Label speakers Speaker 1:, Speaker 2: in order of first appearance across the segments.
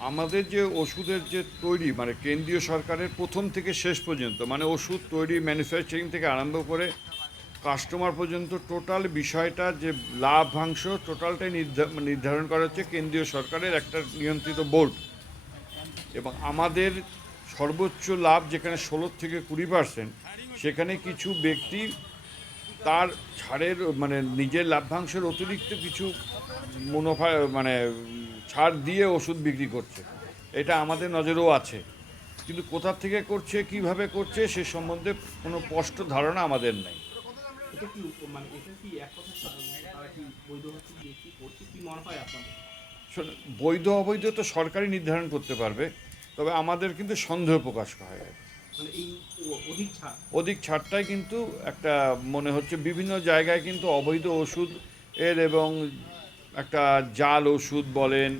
Speaker 1: আমাদের যে ওষুধের যে তৈরি মানে কেন্দ্রীয় সরকারের প্রথম থেকে শেষ পর্যন্ত মানে ওষুধ তৈরি ম্যানুফ্যাকচারিং থেকে আরম্ভ করে কাস্টমার পর্যন্ত টোটাল বিষয়টা যে লাভাংশ টোটালটাই নির্ধা- নির্ধারণ করা হচ্ছে কেন্দ্রীয় সরকারের একটা নিয়ন্ত্রিত বোর্ড এবং আমাদের সর্বোচ্চ লাভ যেখানে ষোলো থেকে কুড়ি পার্সেন্ট সেখানে কিছু ব্যক্তি তার ছাড়ের মানে নিজের লাভ্যাংশের অতিরিক্ত কিছু মুনাফা মানে ছাড় দিয়ে ওষুধ বিক্রি করছে। এটা আমাদের নজরেও আছে। কিন্তু কোথা থেকে করছে কীভাবে করছে সে সম্বন্ধে কোনো স্পষ্ট ধারণা আমাদের নেই।
Speaker 2: মানে বৈধ মনে
Speaker 1: বৈধ অবৈধ তো সরকারই নির্ধারণ করতে পারবে তবে আমাদের কিন্তু সন্দেহ প্রকাশ হয়
Speaker 2: মানে অধিক
Speaker 1: ছাড়টাই কিন্তু একটা মনে হচ্ছে বিভিন্ন জায়গায় কিন্তু অবৈধ ওষুধ এর এবং একটা জাল ওষুধ বলেন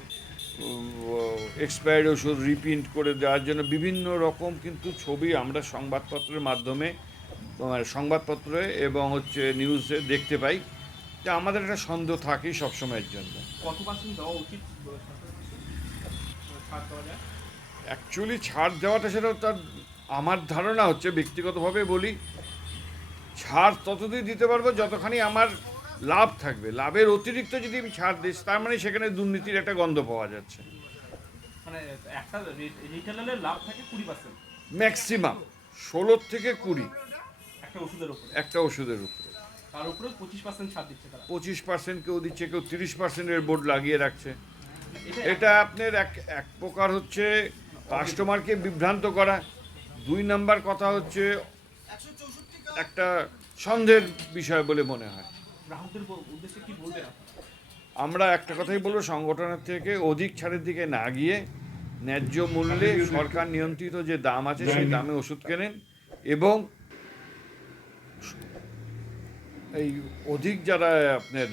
Speaker 1: এক্সপায়ার্ড ওষুধ রিপ্রিন্ট করে দেওয়ার জন্য বিভিন্ন রকম কিন্তু ছবি আমরা সংবাদপত্রের মাধ্যমে মানে সংবাদপত্রে এবং হচ্ছে নিউজে দেখতে পাই যে আমাদের একটা সন্দেহ থাকেই সবসময়ের জন্য
Speaker 2: কত পার্সেন্ট দেওয়া উচিত থেকে?
Speaker 1: অ্যাকচুয়ালি ছাড় দেওয়াটা সেটা তার আমার ধারণা হচ্ছে ব্যক্তিগতভাবে বলি ছাড় ততদিন দিতে পারব যতখানি আমার লাভ থাকবে। লাভের অতিরিক্ত যদি আমি ছাড় দিস তার মানে সেখানে দুর্নীতির একটা গন্ধ পাওয়া যাচ্ছে।
Speaker 2: মানে
Speaker 1: ম্যাক্সিমাম ষোলো থেকে কুড়ি।
Speaker 2: একটা ওষুধের উপরে। পঁচিশ পার্সেন্ট
Speaker 1: কেউ দিচ্ছে কেউ তিরিশ পার্সেন্টের বোর্ড লাগিয়ে রাখছে।
Speaker 2: এটা
Speaker 1: এটা আপনার এক এক প্রকার হচ্ছে কাস্টমারকে বিভ্রান্ত করা। দুই নাম্বার কথা হচ্ছে একটা সন্দেহের বিষয় বলে মনে হয়।
Speaker 2: গ্রাহকদের উদ্দেশ্যে কি বলবেন
Speaker 1: আমরা একটা কথাই বলব সংগঠনের থেকে অধিক ছাড়ের দিকে না গিয়ে ন্যায্য মূল্যে সরকার নিয়ন্ত্রিত যে দাম আছে সেই দামে ওষুধ কেনেন এবং এই অধিক যারা আপনার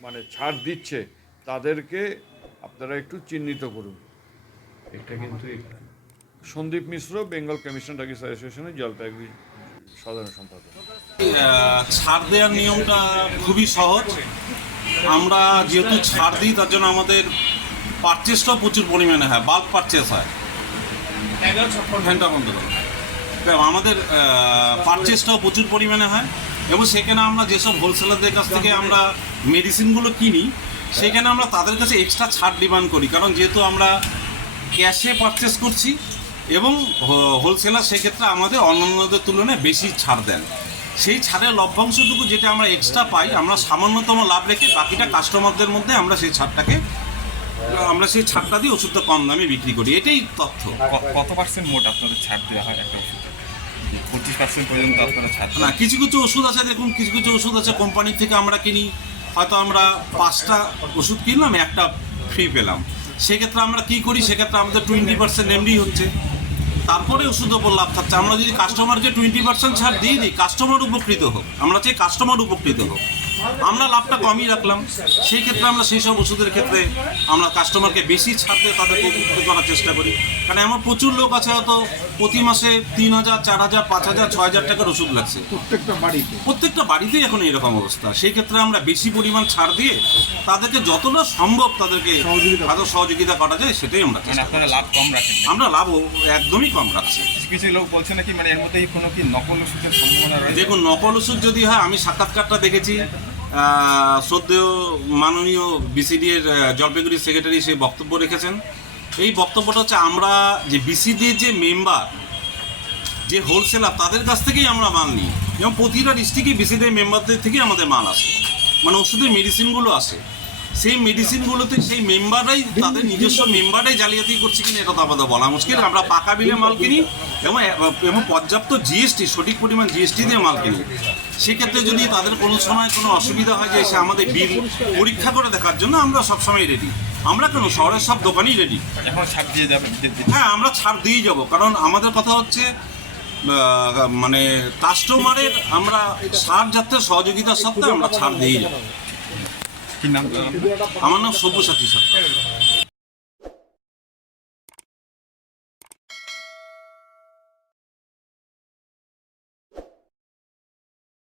Speaker 1: মানে ছাড় দিচ্ছে তাদেরকে আপনারা একটু চিহ্নিত করুন।
Speaker 3: এটা কিন্তু
Speaker 1: সন্দীপ মিশ্র বেঙ্গল কমিশন ডাকিস অ্যাসোসিয়েশনের জলপাইগুড়ি সাধারণ সম্পাদক
Speaker 4: ছাড় দেওয়ার নিয়মটা খুবই সহজ। আমরা যেহেতু ছাড় দিই, তার জন্য আমাদের পারচেসটাও প্রচুর পরিমাণে হয় বাল্ক পারচেস হয়। ঘণ্টা বন্ধ। আমাদের পারচেসটাও প্রচুর পরিমাণে হয় এবং সেখানে আমরা যেসব হোলসেলারদের কাছ থেকে আমরা মেডিসিনগুলো কিনি, সেখানে আমরা তাদের কাছে এক্সট্রা ছাড় ডিমান্ড করি। কারণ যেহেতু আমরা ক্যাশে পারচেস করছি এবং হোলসেলার সেক্ষেত্রে আমাদের অন্যান্যদের তুলনায় বেশি ছাড় দেন। সেই ছাড়ের লভ্যাংশটুকু যেটা আমরা এক্সট্রা পাই আমরা সামান্যতম লাভ রেখে বাকিটা কাস্টমারদের মধ্যে আমরা সেই ছাড়টাকে আমরা সেই ছাড়টা দিয়ে ওষুধটা কম দামে বিক্রি করি। এটাই তথ্য।
Speaker 5: কত পার্সেন্ট মোট আপনাদের ছাড় দেওয়া হয় একটা ওষুধে? পঁচিশ পার্সেন্ট পর্যন্ত আপনারা ছাড়
Speaker 4: না কিছু কিছু ওষুধ আছে দেখুন কিছু কিছু ওষুধ আছে কোম্পানি থেকে আমরা কিনি হয়তো আমরা পাঁচটা ওষুধ কিনলাম একটা ফ্রি পেলাম। সেক্ষেত্রে আমরা কি করি? সেক্ষেত্রে আমাদের টোয়েন্টি পার্সেন্ট এমডি হচ্ছে। তারপরে ওষুধের ওপর লাভ থাকছে আমরা যদি কাস্টমারকে টোয়েন্টি পার্সেন্ট ছাড় দিয়ে দিই কাস্টমার উপকৃত হোক। আমরা চাই কাস্টমার উপকৃত হোক। আমরা লাভটা কমই রাখলাম। সেই ক্ষেত্রে আমরা সেই সব ওষুধের ক্ষেত্রে আমরা কাস্টমারকে বেশি ছাড় দিয়ে তাদেরকে উপকৃত করার চেষ্টা করি। কারণ এমন প্রচুর লোক আছে হয়তো প্রতি মাসে তিন হাজার চার হাজার পাঁচ হাজার ছয় হাজার টাকার ওষুধ লাগছে। প্রত্যেকটা বাড়িতে। প্রত্যেকটা বাড়িতেই এখন এরকম অবস্থা। সেই ক্ষেত্রে আমরা বেশি পরিমাণ ছাড় দিয়ে তাদেরকে যতটা সম্ভব তাদেরকে তাদের সহযোগিতা করা যায় সেটাই আমরা
Speaker 5: মানে আপনারা লাভ কম রাখেন
Speaker 4: আমরা লাভ একদমই কম রাখছি।
Speaker 5: কিছু কিছু লোক বলছে নাকি মানে এর মধ্যে কোনো কি নকল ওষুধের সম্ভাবনা রয়েছে?
Speaker 4: দেখুন নকল ওষুধ যদি হয় আমি সাক্ষাৎকারটা দেখেছি। শ্রদ্ধেয় মাননীয় বিসিডি এর জলপাইগুড়ি সেক্রেটারি সে বক্তব্য রেখেছেন। এই বক্তব্যটা হচ্ছে আমরা যে বিসিডি যে মেম্বার যে হোলসেলার তাদের কাছ থেকেই আমরা মাল নিই। যেমন প্রতিটা ডিস্ট্রিক্টে বিসিডি মেম্বারদের থেকেই আমাদের মাল আসে। মানে ওষুধের মেডিসিনগুলো আসে। সেই মেডিসিনগুলোতে সেই মেম্বাররাই তাদের নিজস্ব মেম্বাররাই জালিয়াতি করছে কিনা এটা তো আমাদের বলা মুশকিল। আমরা পাকা বিলে মাল কিনি এবং এবং পর্যাপ্ত জিএসটি সঠিক পরিমাণ জিএসটি দিয়ে মাল কিনি। সেক্ষেত্রে যদি তাদের কোনো সময় কোনো অসুবিধা হয় যে এসে আমাদের বিল পরীক্ষা করে দেখার জন্য আমরা সবসময় রেডি আমরা কেন? শহরের সব দোকানই রেডি
Speaker 5: এখন ছাড় দিয়ে যাবে
Speaker 4: হ্যাঁ আমরা ছাড় দিয়েই যাব। কারণ আমাদের কথা হচ্ছে মানে কাস্টমারের আমরা ছাড় যাত্রার সহযোগিতার সত্ত্বে আমরা ছাড় দিয়েই যাব।
Speaker 5: নাম?
Speaker 4: আমার নাম সব্যসাচী সরকার।